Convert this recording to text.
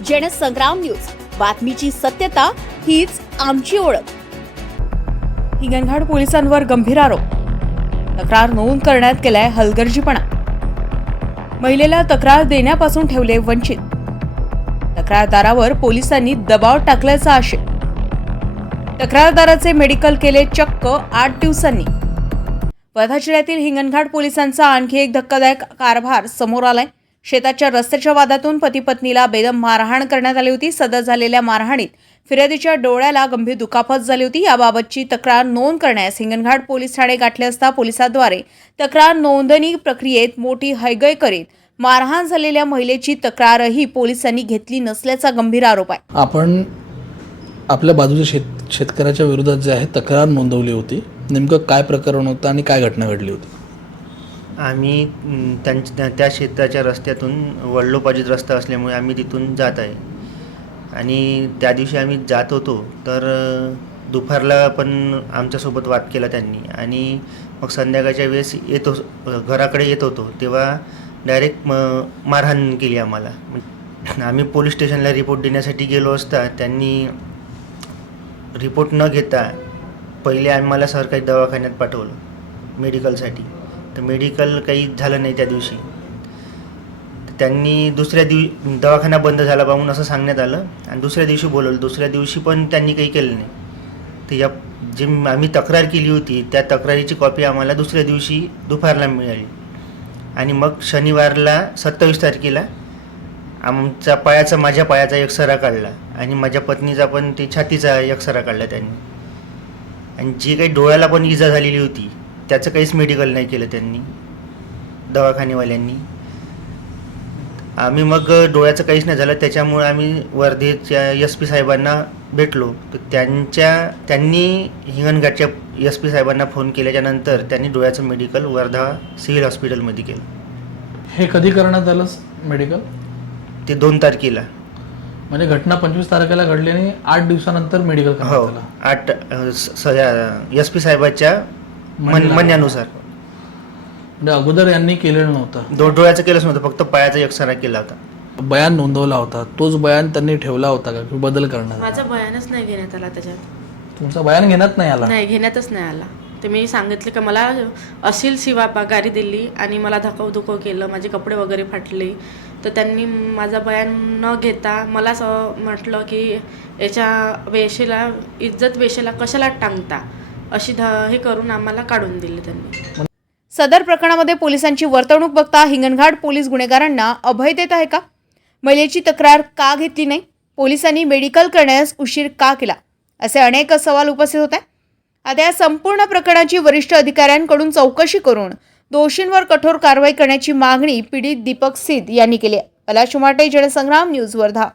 Jansangram news, बातमीची सत्यता हीच आमची ओळख। हिंगणघाट पोलिसांवर गंभीर आरोप, तक्रार नोंद करण्यात केलाय हलगर्जीपणा। महिलेला तक्रार देण्यापासून ठेवले वंचित, तक्रारदारावर पोलिसांनी दबाव टाकल्याचा आक्षेप। तक्रारदाराचे मेडिकल केले चक्क 8 दिवसांनी। वर्धा जिल्ह्यातील हिंगणघाट पोलिसांचा आणखी एक धक्कादायक कारभार समोर आलाय। शेताच्या रस्त्याच्या वादातून पती पत्नीला बेदम मारहाण करण्यात आली होती। सदर झालेल्या मारहाणीत फिर्यादीच्या डोळ्याला गंभीर दुखापत झाली होती। याबाबतची तक्रार नोंद करण्यास हिंगणघाट पोलीस ठाणे गाठले असता पोलिसांद्वारे तक्रार नोंदणी प्रक्रियेत मोठी हयगय करीत मारहाण झालेल्या महिलेची तक्रारही पोलिसांनी घेतली नसल्याचा गंभीर आरोप आहे। आपण आपल्या बाजूच्या शेतकऱ्याच्या विरोधात जे आहे तक्रार नोंदवली होती, नेमकं काय प्रकरण होतं आणि काय घटना घडली होती? आम्ही त्या शेताच्या रस्त्यातून वडलोपार्जित रस्ता असल्यामुळे आम्ही तिथून जात आहे आणि त्या दिवशी आम्ही जात होतो तर दुपारला पण आमच्यासोबत वाद केला त्यांनी आणि मग संध्याकाळच्या वेळेस घराकडे येत होतो तेव्हा डायरेक्ट मारहाण केली आम्हाला। आम्ही पोलीस स्टेशनला रिपोर्ट देण्यासाठी गेलो असता त्यांनी रिपोर्ट न घेता पहिले आम्हाला सरकारी दवाखान्यात पाठवलं मेडिकलसाठी। तर मेडिकल काही झालं नाही त्या दिवशी। त्यांनी दुसऱ्या दवाखाना बंद झाला पाहून असं सांगण्यात आलं आणि दुसऱ्या दिवशी बोलवलं। दुसऱ्या दिवशी पण त्यांनी काही केलं नाही। तर या जे आम्ही तक्रार केली होती त्या तक्रारीची कॉपी आम्हाला दुसऱ्या दिवशी दुपारला मिळाली आणि मग शनिवारला 27 तारखेला माझ्या पायाचा एक्सरा काढला आणि माझ्या पत्नीचा पण ते छातीचा एक्सरा काढला त्यांनी। आणि जी काही डोळ्याला पण इजा झालेली होती त्याचं काहीच मेडिकल नाही केलं त्यांनी दवाखानेवाल्यांनी। आम्ही मग डोळ्याचं काहीच नाही झालं त्याच्यामुळे आम्ही वर्धेच्या SP साहेबांना भेटलो। तर त्यांनी हिंगणघाटच्या SP साहेबांना फोन केल्याच्यानंतर त्यांनी डोळ्याचं मेडिकल वर्धा सिव्हिल हॉस्पिटलमध्ये केलं। हे कधी करण्यात आलं मेडिकल? ते 2 तारखेला। म्हणजे घटना 25 तारखेला घडली आणि 8 दिवसानंतर मेडिकल करण्यात आलं? 8 SP साहेबाच्या म्हणण्यानुसार। म्हणजे अगोदर यांनी केलेलं नव्हतं? डोळ्याचं केलंच नव्हतं, फक्त पायाचा एक्सरा केला होता। बयान नोंदवला होता, तोच बयान त्यांनी ठेवला होता का की बदल करण्यात? माझं बयानच नाही घेण्यात आला त्याच्यात। तुमचा बयान घेण्यात नाही आला? नाही, घेण्यातच नाही आला। ते मी सांगितले की मला अशील शिवागारी दिली आणि मला धकावधुको केलं, माझे कपडे वगैरे फाटले। तर त्यांनी माझा बयान न घेता मला असं म्हटलं की याच्या वेशेला इज्जत वेशेला कशाला टांगता, अशी हे करून आम्हाला काढून दिले त्यांनी। सदर प्रकरणामध्ये पोलिसांची वर्तणूक बघता हिंगणघाट पोलीस गुन्हेगारांना अभय देत आहे का? महिलेची तक्रार का घेतली नाही? पोलिसांनी मेडिकल करण्यास उशीर का केला? असे अनेक सवाल उपस्थित होते। आता या संपूर्ण प्रकरणाची वरिष्ठ अधिकाऱ्यांकडून चौकशी करून दोषींवर कठोर कारवाई करण्याची मागणी पीडित दीपक सिद्ध यांनी केली आहे। पलाश उमाटे, जनसंग्राम न्यूज, वर्धा।